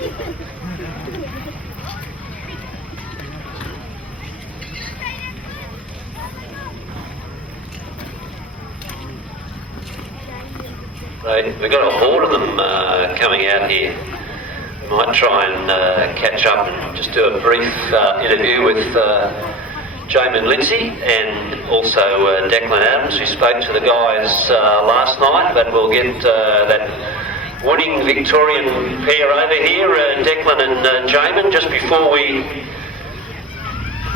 Right, we've got a horde of them coming out here. Might try and catch up and just do a brief interview with Jamin Lindsay and also Declan Adams, who spoke to the guys last night, but we'll get that winning Victorian pair over here, Declan and Jamin, just before we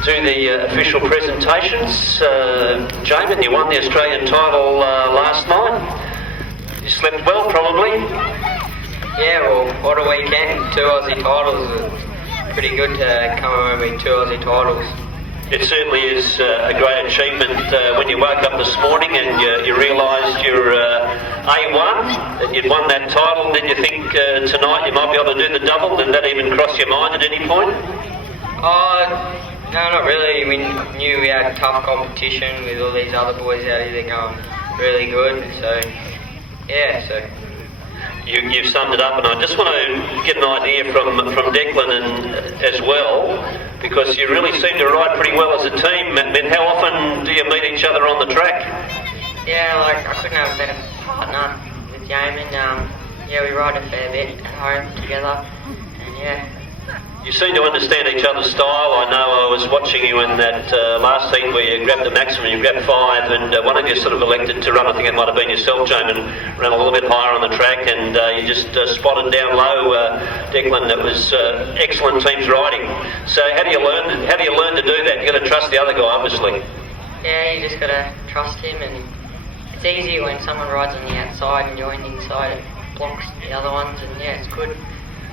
do the official presentations. Jamin, you won the Australian title last night. You slept well, probably. Yeah, well, what a weekend. 2 Aussie titles. It's pretty good to come home with 2 Aussie titles. It certainly is a great achievement. When you woke up this morning and you realised you're A1, that you'd won that title, did you think tonight you might be able to do the double? Did that even cross your mind at any point? No, not really. We knew we had tough competition with all these other boys out here. They're going really good, so yeah. So you've summed it up, and I just want to get an idea from Declan and as well, because you really seem to ride pretty well as a team. I mean, how often do you meet each other on the track? Yeah, like I couldn't have a better partner with Jamin. Yeah, we ride a fair bit at home together, and yeah. You seem to understand each other's style. I know I was watching you in that last heat where you grabbed the maximum, you grabbed 5, and one of you sort of elected to run, I think it might have been yourself, Jamin, ran a little bit higher on the track, and you just spotted down low, Declan. That was excellent team's riding. So how do you learn to do that? You've got to trust the other guy, obviously. Yeah, you just got to trust him, and it's easy when someone rides on the outside and you're on the inside. It blocks the other ones, and yeah, it's good.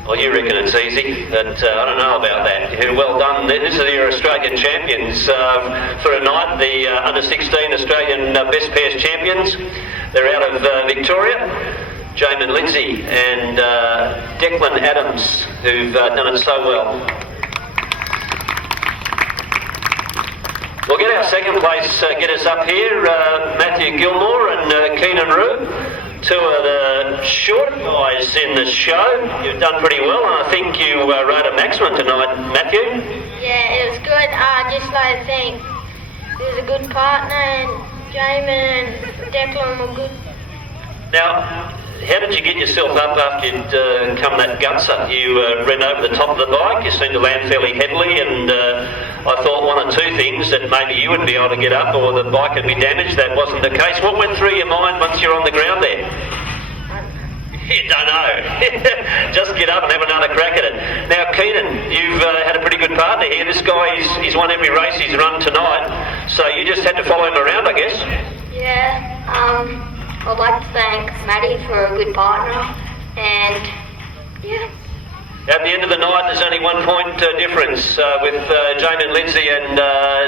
Well, you reckon it's easy, but I don't know about that. Well done. This is your Australian champions for a night, the under-16 Australian best pairs champions. They're out of Victoria. Jamin Lindsay and Declan Adams, who've done it so well. We'll get our second place, get us up here, Matthew Gilmore and Keenan Rue. 2 of the short guys in the show. You've done pretty well, and I think you rode a maximum tonight, Matthew. Yeah, it was good. Just like I think it was a good partner, and Jamin and Declan were good. Now, how did you get yourself up after you'd come that gutser? You ran over the top of the bike, you seemed to land fairly heavily, and I thought 1 or 2 things, that maybe you would be able to get up or the bike would be damaged. That wasn't the case. What went through your mind once you're on the ground there? You don't know. Just get up and have another crack at it. Now, Keenan, you've had a pretty good partner here. This guy, he's won every race he's run tonight, so you just had to follow him around, I guess? Yeah, I'd like to thank Maddie for a good partner, and yeah. At the end of the night, there's only 1 point difference with Jamin Lindsay and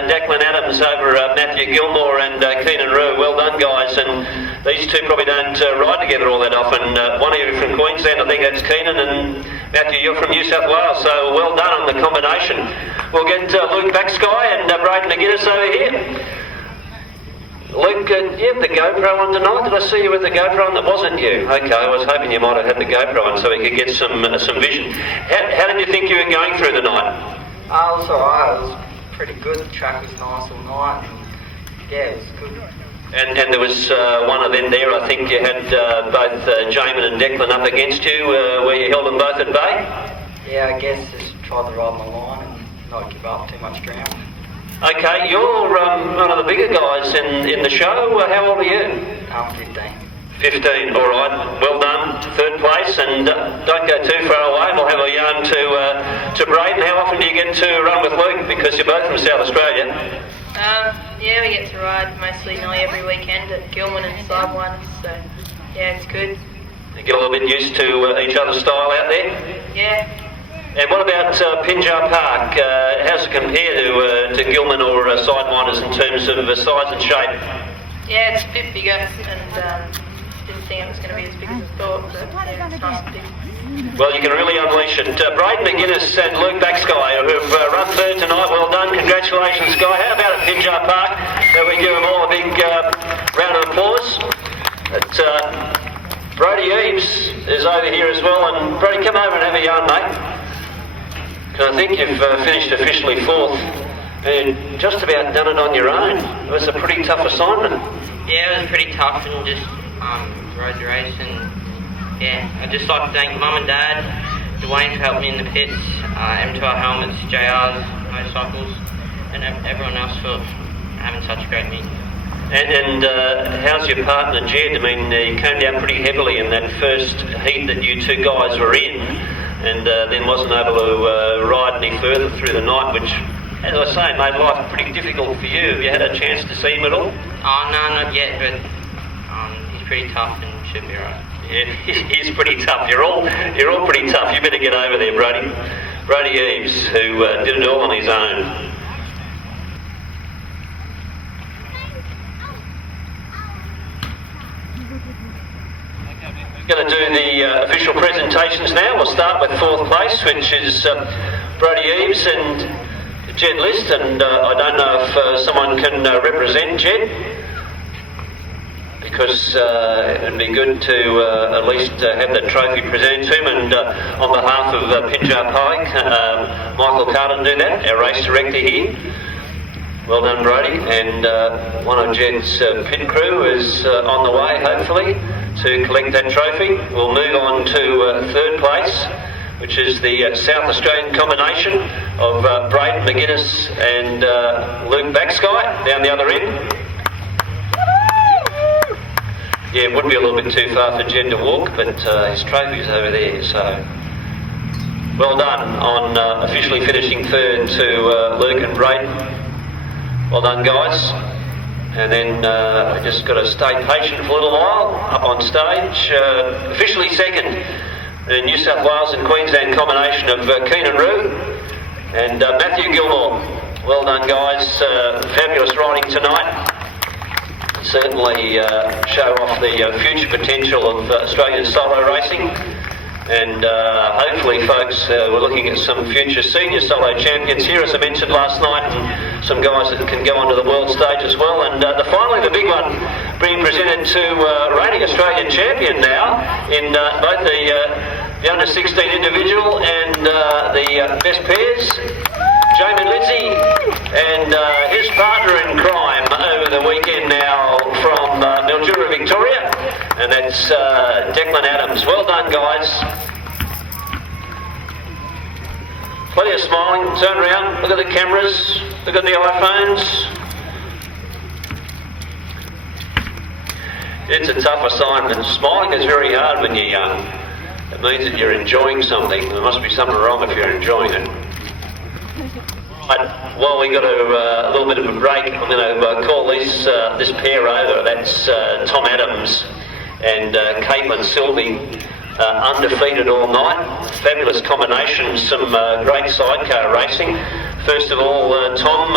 Declan Adams over Matthew Gilmore and Keenan Rue. Well done, guys. And these two probably don't ride together all that often. One of you from Queensland, I think that's Keenan, and Matthew, you're from New South Wales. So well done on the combination. We'll get Luke Backsky and Braden McGuinness over here. Luke, you had the GoPro on tonight. Did I see you with the GoPro on? That wasn't you. Okay, I was hoping you might have had the GoPro on so we could get some vision. How did you think you were going through the night? It was alright. It was pretty good. The track was nice all night. And yeah, it was good. And there was one event there, I think you had both Jamin and Declan up against you, where you held them both at bay? Yeah, I guess just tried to ride my line and not give up too much ground. Okay, you're one of the bigger guys in the show. How old are you? I'm 15. 15, all right. Well done. 3rd place, and don't go too far away. We'll have a yarn to Braden. How often do you get to run with Luke? Because you're both from South Australia. Yeah, we get to ride mostly nearly every weekend at Gilman and Side One, so yeah, it's good. You get a little bit used to each other's style out there? Yeah. And what about Pinjar Park? How's it compare to Gilman or Sidewinders in terms of size and shape? Yeah, it's a bit bigger, and didn't think it was going to be as big as I thought, but yeah, it's nice and big. Well, you can really unleash it. Braden McGuinness and Luke Backsky, who've run 3rd tonight. Well done. Congratulations, Guy. How about at Pinjar Park? We give them all a big round of applause. Brody Eaves is over here as well, and Brody, come over and have a yarn, mate. 'Cause I think you've finished officially 4th and just about done it on your own. It was a pretty tough assignment. Yeah, it was pretty tough and just rode the race, and yeah, I'd just like to thank Mum and Dad, Dwayne for helping me in the pits, M2R helmets, JR's, motorcycles, and everyone else for having such a great meet. And how's your partner Jed? I mean, he came down pretty heavily in that first heat that you two guys were in, and then wasn't able to ride any further through the night, which, as I say, made life pretty difficult for you. Have you had a chance to see him at all? Oh no, not yet, but he's pretty tough and should be right. Yeah, he's pretty tough. You're all pretty tough. You better get over there, Brody. Brody Eaves, who did it all on his own. We're going to do the official presentations now. We'll start with 4th place, which is Brody Eaves and Jed List, and I don't know if someone can represent Jed, because it would be good to at least have the trophy presented to him, and on behalf of Pinjar Pike, Michael Carden do that, our race director here. Well done, Brody, and one of Jed's pit crew is on the way, hopefully, to collect that trophy. We'll move on to 3rd place, which is the South Australian combination of Braden McGuinness and Luke Backsky down the other end. Yeah, it would be a little bit too far for Jed to walk, but his trophy's over there, so well done on officially finishing 3rd to Luke and Braden. Well done, guys. And then we just got to stay patient for a little while. Up on stage, officially 2nd, the New South Wales and Queensland combination of Keenan Roo and Matthew Gilmore. Well done, guys. Fabulous riding tonight. Certainly show off the future potential of Australian solo racing. And hopefully, folks, we're looking at some future senior solo champions here, as I mentioned last night, and some guys that can go onto the world stage as well. And finally, the big one being presented to reigning Australian champion now in both the under-16 individual and the best pairs, Jamie Lindsay and his partner in crime over the weekend now from Mildura, Victoria, and that's Declan Adams. Well done, guys. Plenty of smiling. Turn around, look at the cameras, look at the iPhones. It's a tough assignment. Smiling is very hard when you're young. It means that you're enjoying something. There must be something wrong if you're enjoying it. Right, well, we got a little bit of a break. I'm going to call this pair over. That's Tom Adams and Caitlin Sylvie, undefeated all night. Fabulous combination, some great sidecar racing. First of all, Tom,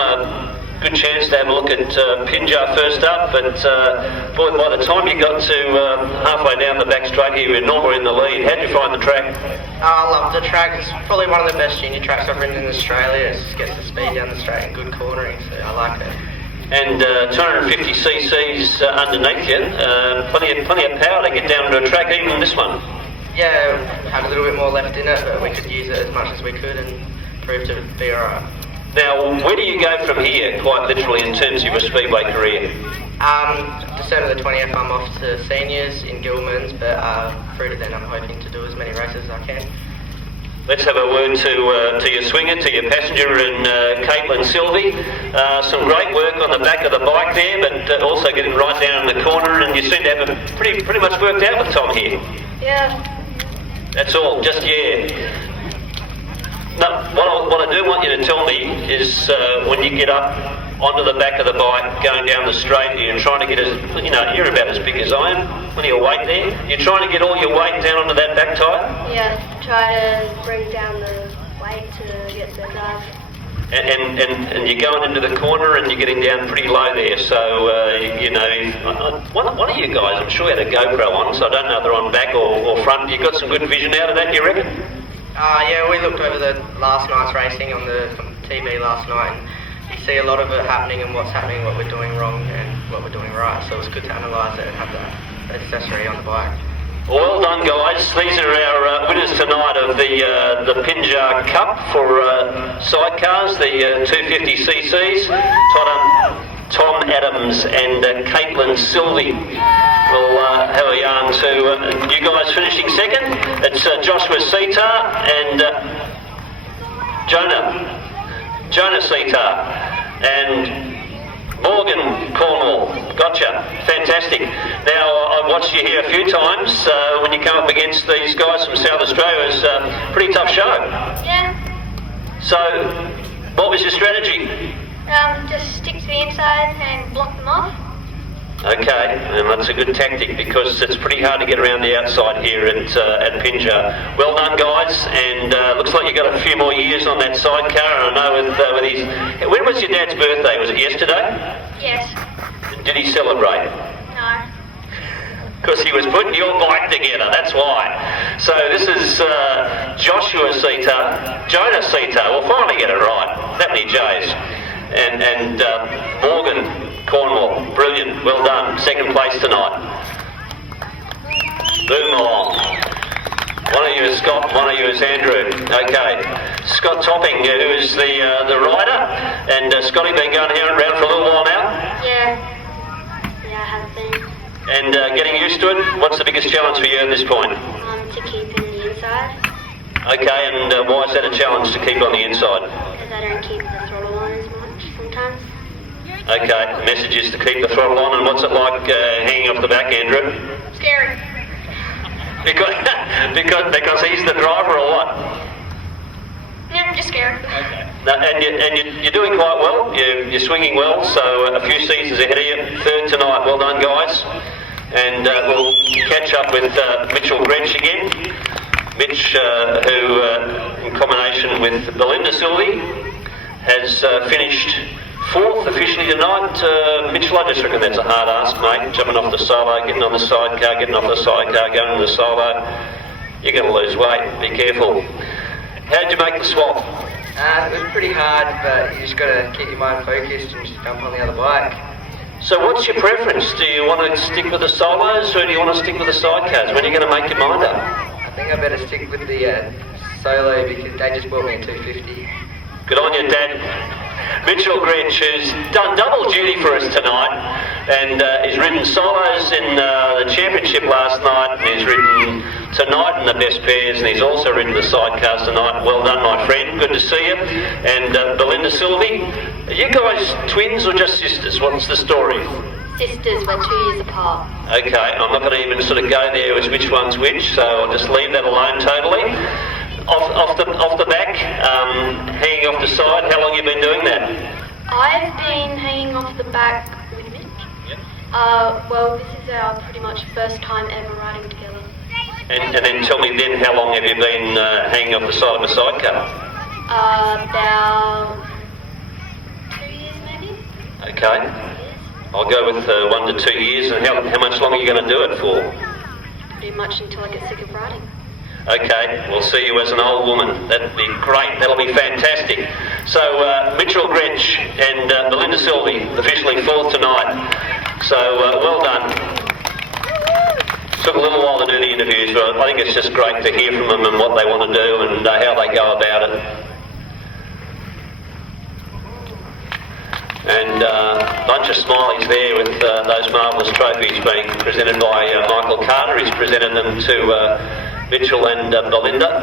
good chance to have a look at Pinjar first up, but boy, by the time you got to halfway down the back straight here, you were normally in the lead. How'd you find the track? I love the track. It's probably one of the best junior tracks I've ridden in Australia. It just gets the speed down the straight and good cornering, so I like it. And 250 cc's underneath you, plenty of power to get down to a track, even this one. Yeah, had a little bit more left in it, but we could use it as much as we could and prove to be alright. Now, where do you go from here, quite literally, in terms of your speedway career? December the 20th, I'm off to seniors in Gilman's, but through to then I'm hoping to do as many races as I can. Let's have a word to your swinger, to your passenger, and Caitlin Sylvie. Some great work on the back of the bike there, but also getting right down in the corner, and you seem to have it pretty much worked out with Tom here. Yeah. That's all, just yeah. No, what I do want you to tell me is when you get up onto the back of the bike, going down the straight, you're trying to get you're about as big as I am, plenty of weight there. You're trying to get all your weight down onto that back tyre? Yeah, try to bring down the weight to get the drive. And you're going into the corner and you're getting down pretty low there, so, one of you guys, I'm sure had a GoPro on, so I don't know if they're on back or front. You got some good vision out of that, you reckon? Yeah, we looked over the last night's racing on the TV last night, and you see a lot of it happening and what's happening, what we're doing wrong and what we're doing right, so it's good to analyse it and have that accessory on the bike. Well done, guys. These are our winners tonight of the Pinjar Cup for sidecars, the 250cc's. Tom Adams and Caitlin Sylvie will have a yarn to you guys finishing second. It's Joshua Setar and Jonah Setar and Morgan Cornwall. Gotcha. Fantastic. Now, I've watched you here a few times when you come up against these guys from South Australia. It's a pretty tough show. Yeah. So, what was your strategy? Just stick to the inside and block them off. Okay, and that's a good tactic because it's pretty hard to get around the outside here at Pinjar. Well done, guys, and looks like you got a few more years on that sidecar. And I know with his... When was your dad's birthday? Was it yesterday? Yes. Did he celebrate? No. Because he was putting your bike together, that's why. So this is Joshua Setar, Jonah Setar, we'll finally get it right. That many J's. And Morgan Cornwall, brilliant, well done. Second place tonight. Boom along. One of you is Scott, one of you is Andrew. Okay. Scott Topping, who is the rider, and Scotty been going here and around for a little while now? Yeah. Yeah, I have been. And getting used to it, what's the biggest challenge for you at this point? To keep in the inside. Okay, and why is that a challenge to keep on the inside? Because I don't keep the throttle on as much sometimes. Okay, the message is to keep the throttle on, and what's it like hanging off the back, Andrew? Scary. Because he's the driver or what? Yeah, I'm just scared. Okay. No, and you're doing quite well, you're swinging well, so a few seasons ahead of you. Third tonight, well done, guys. And we'll catch up with Mitchell Gretsch again. Mitch, who in combination with Belinda Sylvie has finished fourth officially tonight. Mitchell, I just reckon that's a hard ask, mate. Jumping off the solo, getting on the sidecar, getting off the sidecar, going to the solo. You're going to lose weight, be careful. How'd you make the swap? It was pretty hard, but you just got to keep your mind focused and just jump on the other bike. So what's your preference? Do you want to stick with the solos or do you want to stick with the sidecars? When are you going to make your mind up? I think I better stick with the solo because Dad just bought me a 250. Good on you, Dad. Mitchell Gretsch, who's done double duty for us tonight, and he's ridden solos in the championship last night, and he's ridden tonight in the best pairs, and he's also ridden the sidecars tonight. Well done, my friend. Good to see you. And Belinda Sylvie, are you guys twins or just sisters? What's the story? Sisters, we're 2 years apart. Okay, I'm not going to even sort of go there as which one's which, so I'll just leave that alone totally. Off the back, hanging off the side, how long have you been doing that? I've been hanging off the back with Mitch. Yep. Well, this is our pretty much first time ever riding together. And then tell me then, how long have you been hanging off the side of a sidecar? About 2 years maybe. Okay. I'll go with 1 to 2 years. And how much longer are you going to do it for? Pretty much until I get sick of riding. Okay, we'll see you as an old woman. That'd be great. That'll be fantastic. So, Mitchell Gretsch and Belinda Sylvie, officially fourth tonight. So, well done. Took a little while to do the interviews, but I think it's just great to hear from them and what they want to do and how they go about it. And a bunch of smileys there with those marvellous trophies being presented by Michael Carter. He's presented them to Mitchell and Belinda.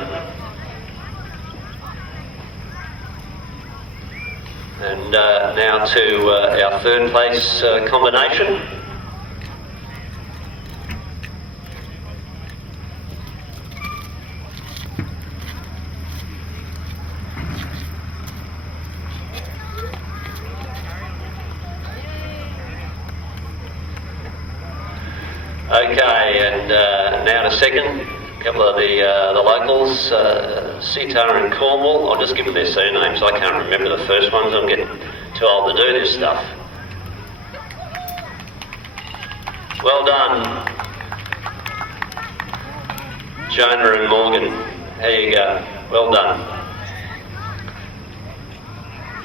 And now to our third place combination. Okay, and now to second. A couple of the locals, Setar and Cornwall. I'll just give them their surnames. I can't remember the first ones. I'm getting too old to do this stuff. Well done, Jonah and Morgan. There you go. Well done.